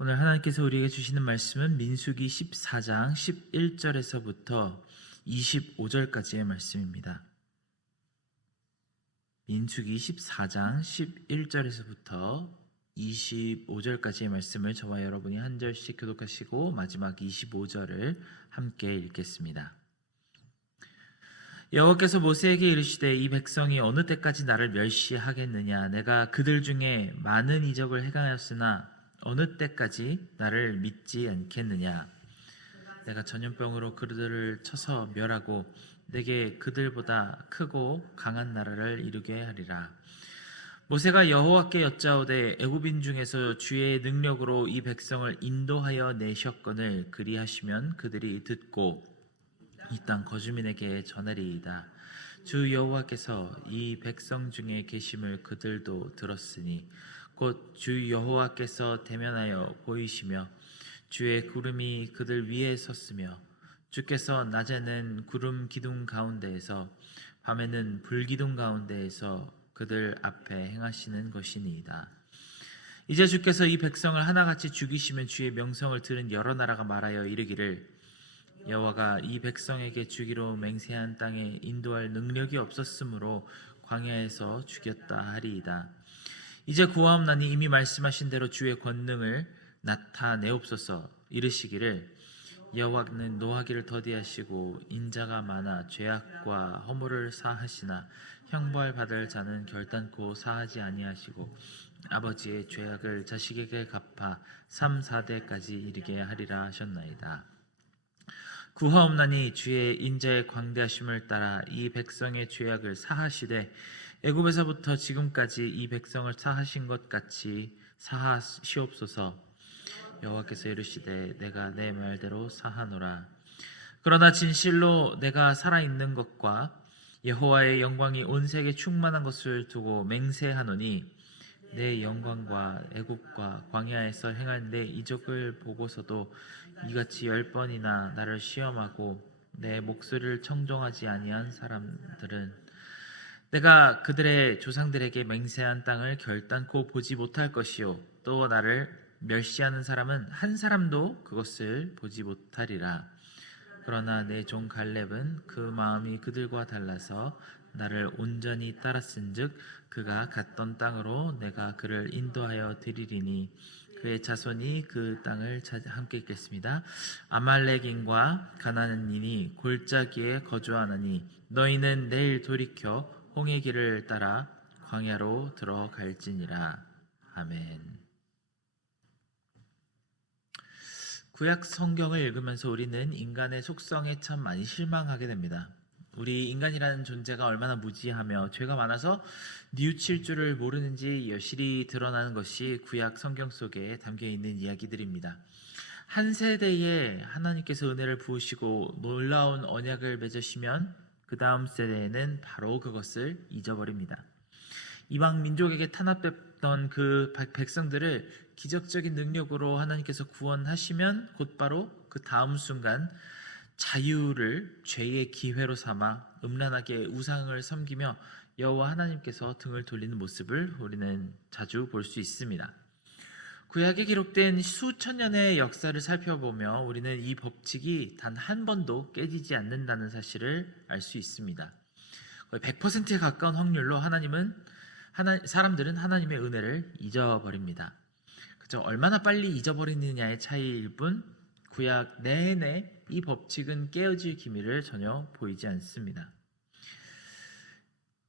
오늘 하나님께서 우리에게 주시는 말씀은 민수기 14장 11절에서부터 25절까지의 말씀입니다. 민수기 14장 11절에서부터 25절까지의 말씀을 저와 여러분이 한 절씩 교독하시고 마지막 25절을 함께 읽겠습니다. 여호와께서 모세에게 이르시되 이 백성이 어느 때까지 나를 멸시하겠느냐? 내가 그들 중에 많은 이적을 행하였으나 어느 때까지 나를 믿지 않겠느냐? 내가 전염병으로 그들을 쳐서 멸하고 내게 그들보다 크고 강한 나라를 이루게 하리라. 모세가 여호와께 여짜오되 애굽인 중에서 주의 능력으로 이 백성을 인도하여 내셨거늘 그리하시면 그들이 듣고 이 땅 거주민에게 전하리이다. 주 여호와께서 이 백성 중에 계심을 그들도 들었으니 곧 주 여호와께서 대면하여 보이시며 주의 구름이 그들 위에 섰으며 주께서 낮에는 구름 기둥 가운데에서 밤에는 불 기둥 가운데에서 그들 앞에 행하시는 것이니이다. 이제 주께서 이 백성을 하나같이 죽이시면 주의 명성을 들은 여러 나라가 말하여 이르기를 여호와가 이 백성에게 주기로 맹세한 땅에 인도할 능력이 없었으므로 광야에서 죽였다 하리이다. 이제 구하옵나니 이미 말씀하신 대로 주의 권능을 나타내옵소서. 이르시기를 여호와는 노하기를 더디하시고 인자가 많아 죄악과 허물을 사하시나 형벌 받을 자는 결단코 사하지 아니하시고 아버지의 죄악을 자식에게 갚아 3, 4대까지 이르게 하리라 하셨나이다. 구하옵나니 주의 인자의 광대하심을 따라 이 백성의 죄악을 사하시되 애굽에서부터 지금까지 이 백성을 사하신 것 같이 사하시옵소서. 여호와께서 이르시되 내가 내 말대로 사하노라. 그러나 진실로 내가 살아있는 것과 여호와의 영광이 온 세계에 충만한 것을 두고 맹세하노니 내 영광과 애굽과 광야에서 행한 내 이적을 보고서도 이같이 10번이나 나를 시험하고 내 목소리를 청종하지 아니한 사람들은 내가 그들의 조상들에게 맹세한 땅을 결단코 보지 못할 것이요 또 나를 멸시하는 사람은 한 사람도 그것을 보지 못하리라. 그러나 내 종 갈렙은 그 마음이 그들과 달라서 나를 온전히 따랐은즉 그가 갔던 땅으로 내가 그를 인도하여 드리리니 그의 자손이 그 땅을 함께 읽겠습니다. 아말렉인과 가나안인이 골짜기에 거주하나니 너희는 내일 돌이켜 홍해 길을 따라 광야로 들어갈지니라. 아멘. 구약 성경을 읽으면서 우리는 인간의 속성에 참 많이 실망하게 됩니다. 우리 인간이라는 존재가 얼마나 무지하며 죄가 많아서 뉘우칠 줄을 모르는지 여실히 드러나는 것이 구약 성경 속에 담겨있는 이야기들입니다. 한 세대에 하나님께서 은혜를 부으시고 놀라운 언약을 맺으시면 그 다음 세대에는 바로 그것을 잊어버립니다. 이방 민족에게 탄압됐던 그 백성들을 기적적인 능력으로 하나님께서 구원하시면 곧바로 그 다음 순간 자유를 죄의 기회로 삼아 음란하게 우상을 섬기며 여호와 하나님께서 등을 돌리는 모습을 우리는 자주 볼 수 있습니다. 구약에 기록된 수천 년의 역사를 살펴보며 우리는 이 법칙이 단 한 번도 깨지지 않는다는 사실을 알 수 있습니다. 거의 100%에 가까운 확률로 사람들은 하나님의 은혜를 잊어버립니다. 그저 얼마나 빨리 잊어버리느냐의 차이일 뿐 구약 내내 이 법칙은 깨어질 기미를 전혀 보이지 않습니다.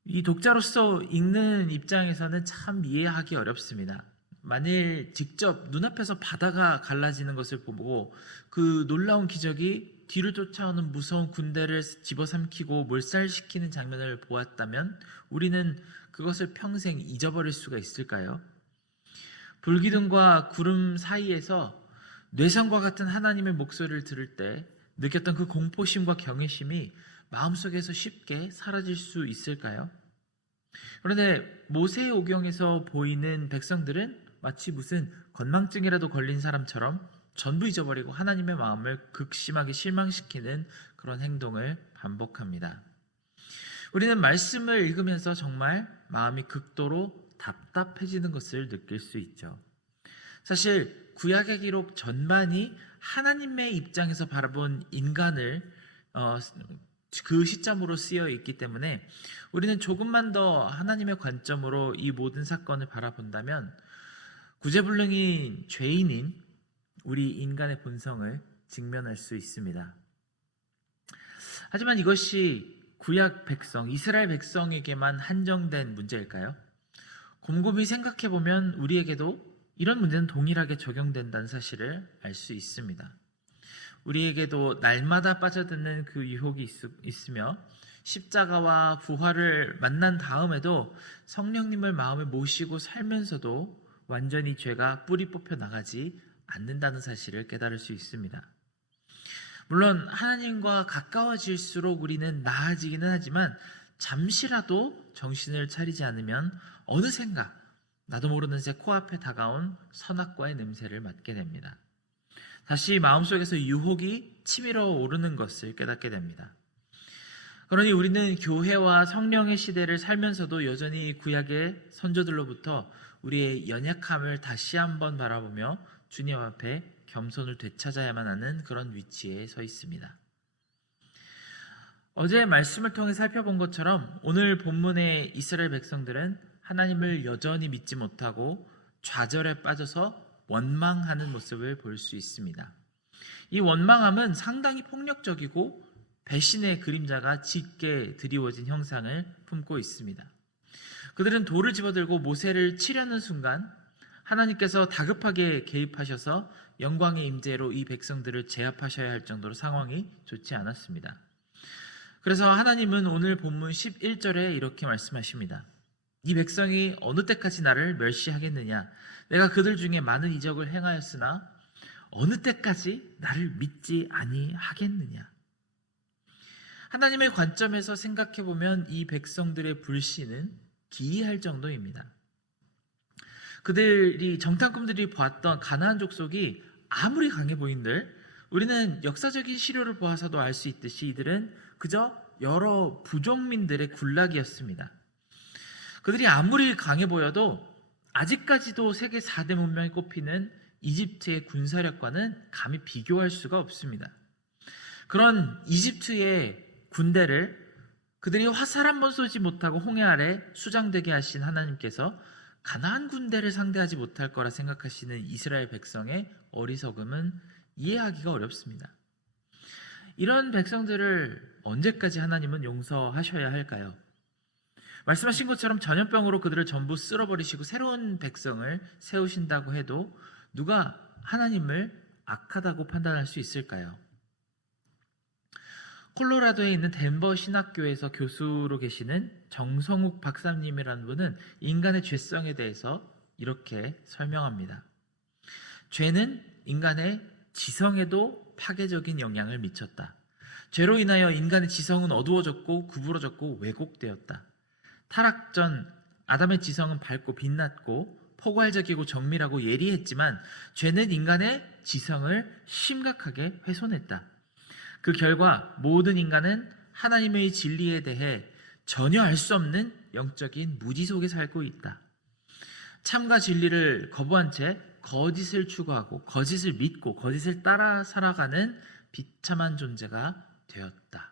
이 독자로서 읽는 입장에서는 참 이해하기 어렵습니다. 만일 직접 눈앞에서 바다가 갈라지는 것을 보고 그 놀라운 기적이 뒤를 쫓아오는 무서운 군대를 집어삼키고 몰살시키는 장면을 보았다면 우리는 그것을 평생 잊어버릴 수가 있을까요? 불기둥과 구름 사이에서 뇌성과 같은 하나님의 목소리를 들을 때 느꼈던 그 공포심과 경외심이 마음속에서 쉽게 사라질 수 있을까요? 그런데 모세의 오경에서 보이는 백성들은 마치 무슨 건망증이라도 걸린 사람처럼 전부 잊어버리고 하나님의 마음을 극심하게 실망시키는 그런 행동을 반복합니다. 우리는 말씀을 읽으면서 정말 마음이 극도로 답답해지는 것을 느낄 수 있죠. 사실 구약의 기록 전반이 하나님의 입장에서 바라본 인간을 그 시점으로 쓰여 있기 때문에 우리는 조금만 더 하나님의 관점으로 이 모든 사건을 바라본다면 구제불능인 죄인인 우리 인간의 본성을 직면할 수 있습니다. 하지만 이것이 구약 백성, 이스라엘 백성에게만 한정된 문제일까요? 곰곰이 생각해보면 우리에게도 이런 문제는 동일하게 적용된다는 사실을 알 수 있습니다. 우리에게도 날마다 빠져드는 그 유혹이 있으며 십자가와 부활을 만난 다음에도 성령님을 마음에 모시고 살면서도 완전히 죄가 뿌리 뽑혀 나가지 않는다는 사실을 깨달을 수 있습니다. 물론 하나님과 가까워질수록 우리는 나아지기는 하지만 잠시라도 정신을 차리지 않으면 어느샌가 나도 모르는 새 코앞에 다가온 선악과의 냄새를 맡게 됩니다. 다시 마음속에서 유혹이 치밀어 오르는 것을 깨닫게 됩니다. 그러니 우리는 교회와 성령의 시대를 살면서도 여전히 구약의 선조들로부터 우리의 연약함을 다시 한번 바라보며 주님 앞에 겸손을 되찾아야만 하는 그런 위치에 서 있습니다. 어제 말씀을 통해 살펴본 것처럼 오늘 본문의 이스라엘 백성들은 하나님을 여전히 믿지 못하고 좌절에 빠져서 원망하는 모습을 볼 수 있습니다. 이 원망함은 상당히 폭력적이고 배신의 그림자가 짙게 드리워진 형상을 품고 있습니다. 그들은 돌을 집어들고 모세를 치려는 순간 하나님께서 다급하게 개입하셔서 영광의 임재로 이 백성들을 제압하셔야 할 정도로 상황이 좋지 않았습니다. 그래서 하나님은 오늘 본문 11절에 이렇게 말씀하십니다. 이 백성이 어느 때까지 나를 멸시하겠느냐? 내가 그들 중에 많은 이적을 행하였으나 어느 때까지 나를 믿지 아니하겠느냐? 하나님의 관점에서 생각해보면 이 백성들의 불신은 기이할 정도입니다. 그들이 정탐꾼들이 보았던 가나안 족속이 아무리 강해 보인들 우리는 역사적인 시료를 보아서도 알 수 있듯이 이들은 그저 여러 부족민들의 군락이었습니다. 그들이 아무리 강해 보여도 아직까지도 세계 4대 문명에 꼽히는 이집트의 군사력과는 감히 비교할 수가 없습니다. 그런 이집트의 군대를 그들이 화살 한 번 쏘지 못하고 홍해 아래 수장되게 하신 하나님께서 가나안 군대를 상대하지 못할 거라 생각하시는 이스라엘 백성의 어리석음은 이해하기가 어렵습니다. 이런 백성들을 언제까지 하나님은 용서하셔야 할까요? 말씀하신 것처럼 전염병으로 그들을 전부 쓸어버리시고 새로운 백성을 세우신다고 해도 누가 하나님을 악하다고 판단할 수 있을까요? 콜로라도에 있는 덴버 신학교에서 교수로 계시는 정성욱 박사님이라는 분은 인간의 죄성에 대해서 이렇게 설명합니다. 죄는 인간의 지성에도 파괴적인 영향을 미쳤다. 죄로 인하여 인간의 지성은 어두워졌고 구부러졌고 왜곡되었다. 타락 전 아담의 지성은 밝고 빛났고 포괄적이고 정밀하고 예리했지만 죄는 인간의 지성을 심각하게 훼손했다. 그 결과 모든 인간은 하나님의 진리에 대해 전혀 알 수 없는 영적인 무지 속에 살고 있다. 참과 진리를 거부한 채 거짓을 추구하고 거짓을 믿고 거짓을 따라 살아가는 비참한 존재가 되었다.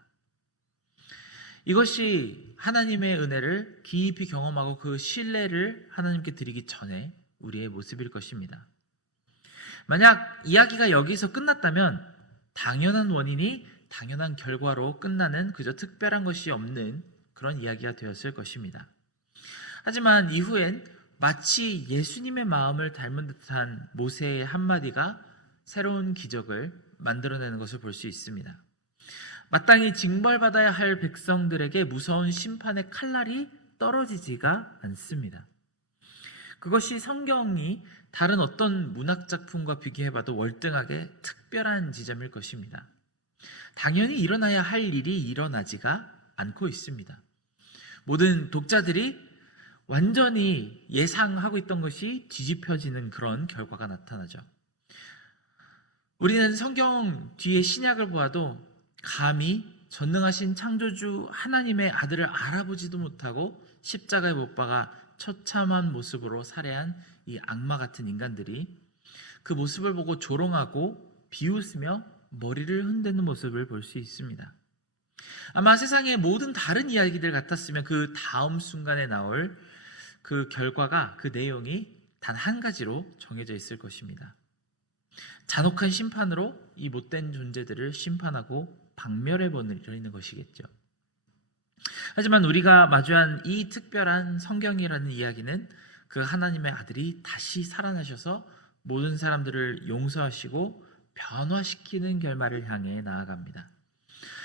이것이 하나님의 은혜를 깊이 경험하고 그 신뢰를 하나님께 드리기 전에 우리의 모습일 것입니다. 만약 이야기가 여기서 끝났다면 당연한 원인이 당연한 결과로 끝나는 그저 특별한 것이 없는 그런 이야기가 되었을 것입니다. 하지만 이후엔 마치 예수님의 마음을 닮은 듯한 모세의 한마디가 새로운 기적을 만들어내는 것을 볼 수 있습니다. 마땅히 징벌받아야 할 백성들에게 무서운 심판의 칼날이 떨어지지가 않습니다. 그것이 성경이 다른 어떤 문학작품과 비교해봐도 월등하게 특별한 지점일 것입니다. 당연히 일어나야 할 일이 일어나지가 않고 있습니다. 모든 독자들이 완전히 예상하고 있던 것이 뒤집혀지는 그런 결과가 나타나죠. 우리는 성경 뒤에 신약을 보아도 감히 전능하신 창조주 하나님의 아들을 알아보지도 못하고 십자가에 못 박아 처참한 모습으로 살해한 이 악마 같은 인간들이 그 모습을 보고 조롱하고 비웃으며 머리를 흔드는 모습을 볼 수 있습니다. 아마 세상의 모든 다른 이야기들 같았으면 그 다음 순간에 나올 그 결과가, 그 내용이 단 한 가지로 정해져 있을 것입니다. 잔혹한 심판으로 이 못된 존재들을 심판하고 박멸해 버리는 것이겠죠. 하지만 우리가 마주한 이 특별한 성경이라는 이야기는 그 하나님의 아들이 다시 살아나셔서 모든 사람들을 용서하시고 변화시키는 결말을 향해 나아갑니다.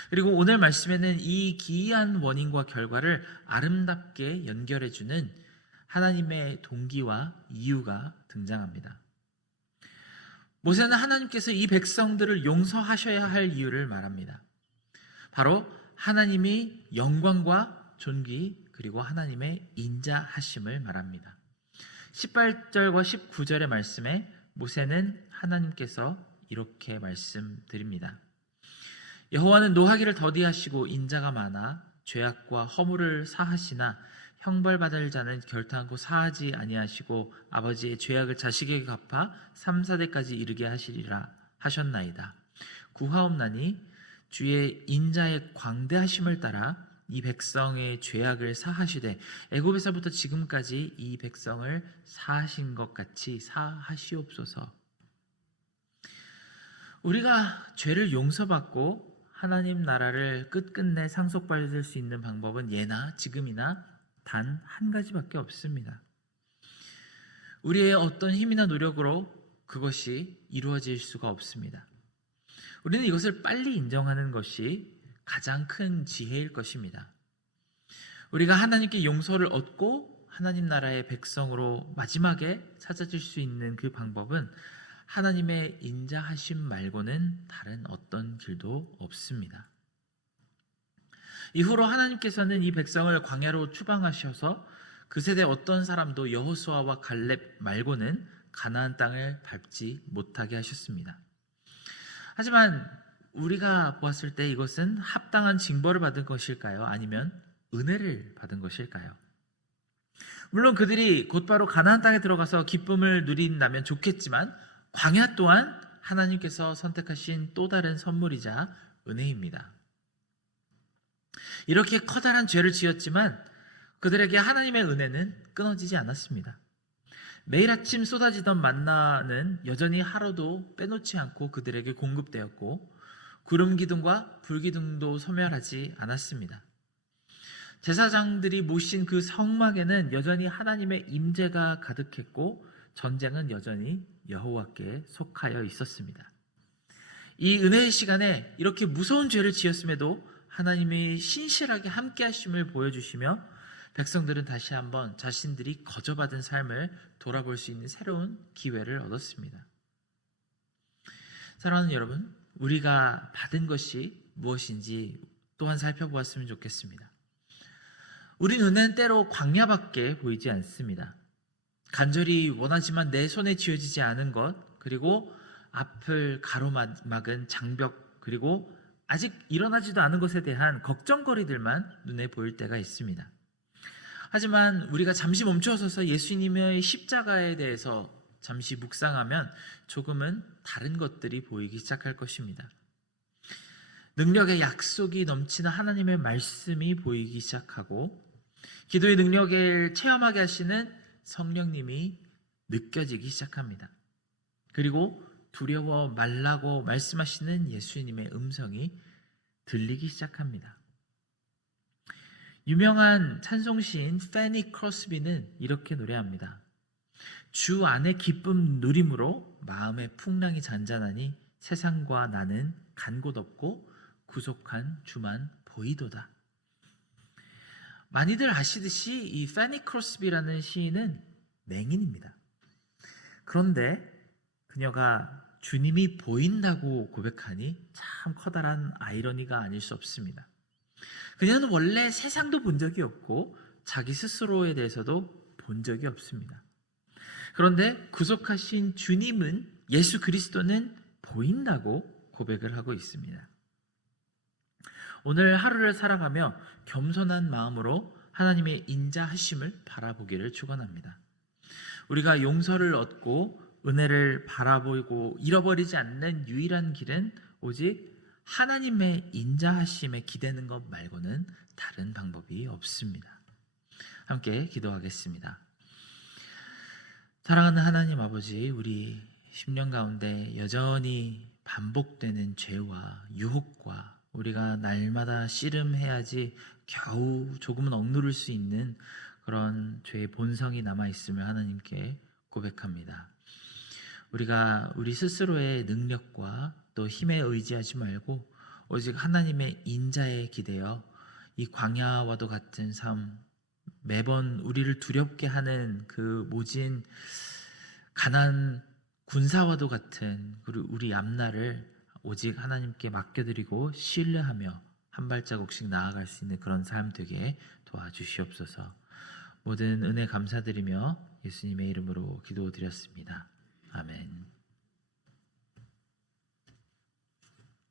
그리고 오늘 말씀에는 이 기이한 원인과 결과를 아름답게 연결해주는 하나님의 동기와 이유가 등장합니다. 모세는 하나님께서 이 백성들을 용서하셔야 할 이유를 말합니다. 바로 하나님이 영광과 존귀 그리고 하나님의 인자하심을 말합니다. 18절과 19절의 말씀에 모세는 하나님께서 이렇게 말씀드립니다. 여호와는 노하기를 더디하시고 인자가 많아 죄악과 허물을 사하시나 형벌받을 자는 결탄코 사하지 아니하시고 아버지의 죄악을 자식에게 갚아 3, 4대까지 이르게 하시리라 하셨나이다. 구하옵나니 주의 인자의 광대하심을 따라 이 백성의 죄악을 사하시되 애굽에서부터 지금까지 이 백성을 사하신 것 같이 사하시옵소서. 우리가 죄를 용서받고 하나님 나라를 끝끝내 상속받을 수 있는 방법은 예나 지금이나 단 한 가지밖에 없습니다. 우리의 어떤 힘이나 노력으로 그것이 이루어질 수가 없습니다. 우리는 이것을 빨리 인정하는 것이 가장 큰 지혜일 것입니다. 우리가 하나님께 용서를 얻고 하나님 나라의 백성으로 마지막에 찾아질 수 있는 그 방법은 하나님의 인자하심 말고는 다른 어떤 길도 없습니다. 이후로 하나님께서는 이 백성을 광야로 추방하셔서 그 세대 어떤 사람도 여호수아와 갈렙 말고는 가나안 땅을 밟지 못하게 하셨습니다. 하지만 우리가 보았을 때 이것은 합당한 징벌을 받은 것일까요? 아니면 은혜를 받은 것일까요? 물론 그들이 곧바로 가나안 땅에 들어가서 기쁨을 누린다면 좋겠지만 광야 또한 하나님께서 선택하신 또 다른 선물이자 은혜입니다. 이렇게 커다란 죄를 지었지만 그들에게 하나님의 은혜는 끊어지지 않았습니다. 매일 아침 쏟아지던 만나는 여전히 하루도 빼놓지 않고 그들에게 공급되었고 구름 기둥과 불 기둥도 소멸하지 않았습니다. 제사장들이 모신 그 성막에는 여전히 하나님의 임재가 가득했고 전쟁은 여전히 여호와께 속하여 있었습니다. 이 은혜의 시간에 이렇게 무서운 죄를 지었음에도 하나님이 신실하게 함께 하심을 보여주시며 백성들은 다시 한번 자신들이 거저받은 삶을 돌아볼 수 있는 새로운 기회를 얻었습니다. 사랑하는 여러분, 우리가 받은 것이 무엇인지 또한 살펴보았으면 좋겠습니다. 우리 눈엔 때로 광야밖에 보이지 않습니다. 간절히 원하지만 내 손에 쥐어지지 않은 것, 그리고 앞을 가로막은 장벽, 그리고 아직 일어나지도 않은 것에 대한 걱정거리들만 눈에 보일 때가 있습니다. 하지만 우리가 잠시 멈춰서서 예수님의 십자가에 대해서 잠시 묵상하면 조금은 다른 것들이 보이기 시작할 것입니다. 능력의 약속이 넘치는 하나님의 말씀이 보이기 시작하고 기도의 능력을 체험하게 하시는 성령님이 느껴지기 시작합니다. 그리고 두려워 말라고 말씀하시는 예수님의 음성이 들리기 시작합니다. 유명한 찬송시인 패니 크로스비는 이렇게 노래합니다. 주 안에 기쁨 누림으로 마음의 풍랑이 잔잔하니 세상과 나는 간 곳 없고 구속한 주만 보이도다. 많이들 아시듯이 이 패니 크로스비라는 시인은 맹인입니다. 그런데 그녀가 주님이 보인다고 고백하니 참 커다란 아이러니가 아닐 수 없습니다. 그녀는 원래 세상도 본 적이 없고 자기 스스로에 대해서도 본 적이 없습니다. 그런데 구속하신 주님은, 예수 그리스도는 보인다고 고백을 하고 있습니다. 오늘 하루를 살아가며 겸손한 마음으로 하나님의 인자하심을 바라보기를 축원합니다. 우리가 용서를 얻고 은혜를 바라보고 잃어버리지 않는 유일한 길은 오직 하나님의 인자하심에 기대는 것 말고는 다른 방법이 없습니다. 함께 기도하겠습니다. 사랑하는 하나님 아버지, 우리 10년 가운데 여전히 반복되는 죄와 유혹과 우리가 날마다 씨름해야지 겨우 조금은 억누를 수 있는 그런 죄의 본성이 남아있음을 하나님께 고백합니다. 우리가 우리 스스로의 능력과 또 힘에 의지하지 말고 오직 하나님의 인자에 기대어 이 광야와도 같은 삶, 매번 우리를 두렵게 하는 그 모진 가난 군사와도 같은 우리 앞날을 오직 하나님께 맡겨드리고 신뢰하며 한 발자국씩 나아갈 수 있는 그런 삶 되게 도와주시옵소서. 모든 은혜 감사드리며 예수님의 이름으로 기도드렸습니다. 아멘.